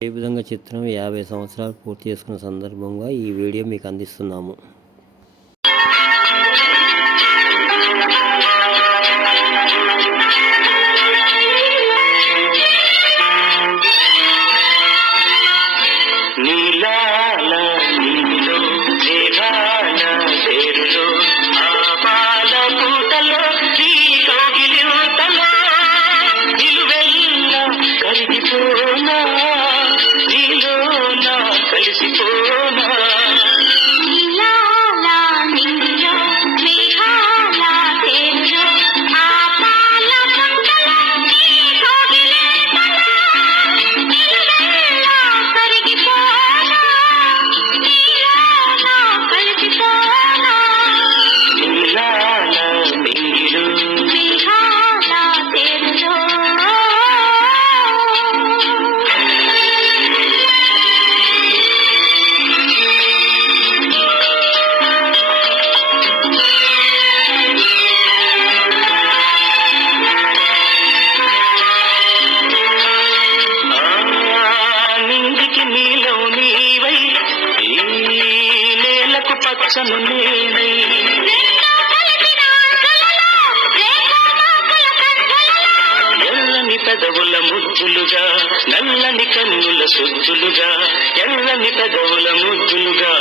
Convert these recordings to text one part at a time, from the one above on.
ఏ విధంగా చిత్రం 50 సంవత్సరాలు పూర్తి చేసుకున్న సందర్భంగా ఈ వీడియో మీకు అందిస్తున్నాము. నీలాల నీలో మేఘాల పేరులో ఆపాల పూటలో నీ కౌగిలింతలో నిలువెల్ల కరిగిపోనా నీలోన కలిసిపోనా పచ్చను నేనై ఎల్లని పెదవుల ముద్దులుగా నల్లని కన్నుల సుద్దులుగా ఎల్లని పెదవుల ముద్దులుగా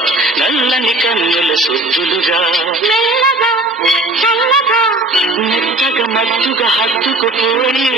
నల్లని కన్నుల సుద్దులుగా మెత్తగా మత్తుగా హత్తుకుపోయి